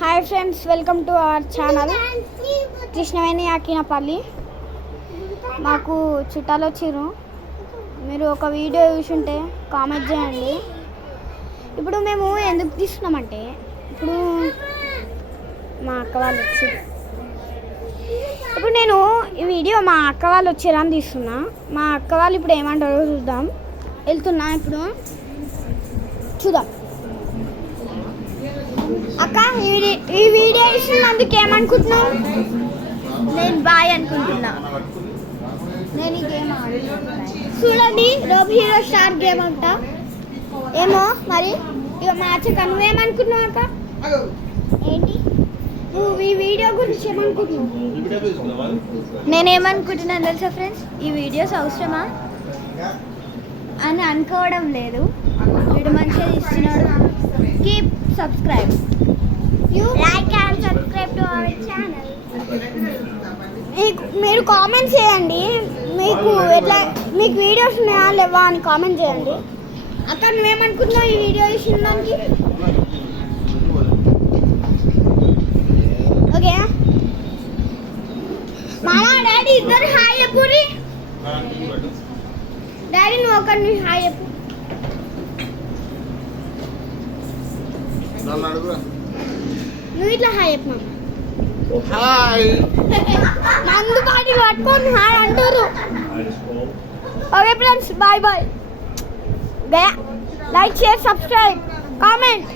Hi friends, welcome to our channel Krishnaveni Akinapalli. మాకు చుట్టాలు వచ్చిర్రు. మీరు ఒక వీడియో చూసుంటే కామెంట్ చేయండి. ఇప్పుడు మేము ఎందుకు తీస్తున్నామంటే, ఇప్పుడు మా అక్క వాళ్ళు వచ్చారు. ఇప్పుడు నేను ఈ వీడియో మా అక్క వాళ్ళు వచ్చారని తీస్తున్నా. మా అక్క వాళ్ళు ఇప్పుడు ఏమంటారో చూద్దాం. వెళ్తున్నా, ఇప్పుడు చూద్దాం. అక్క, ఈ వీడియో ఇస్తున్నందుకు ఏమనుకుంటున్నావు? నేను బాయ్ అనుకుంటున్నా. నేను ఈ గేమ్ చూడండి, రోబ్ హీరో స్టార్ గేమ్ అంట. ఏమో మరి. ఇక మా అచ్చక నువ్వేమనుకున్నావు అక్క? ఏంటి నువ్వు ఈ వీడియో గురించి ఏమనుకుంటున్నావు? నేనేమనుకుంటున్నాను తెలుసా ఫ్రెండ్స్, ఈ వీడియోస్ అవసరమా అని అనుకోవడం లేదు. వీడు మంచిగా ఇస్తున్నాడు. Keep subscribe, you like and subscribe to our channel. మీరు కామెంట్ చేయండి, మీకు వీడియోస్ ఉన్నాయా లేవా అని కామెంట్ చేయండి. అక్క, నువ్వేమనుకుంటున్నావు ఈ వీడియో ఇచ్చినానికి? ఓకే, మామా డాడీ ఇద్దరు హాయ్ చెప్పురి. డాడీ నువ్వు ఒకరిని హాయ్ చెప్పు. నువ్వు ఇట్లా హాయ్ చెప్పు. హాయ్. మందు పాటి పట్టుకొని హాయ్ అంటారు. Okay friends, bye bye. Like, share, subscribe, comment.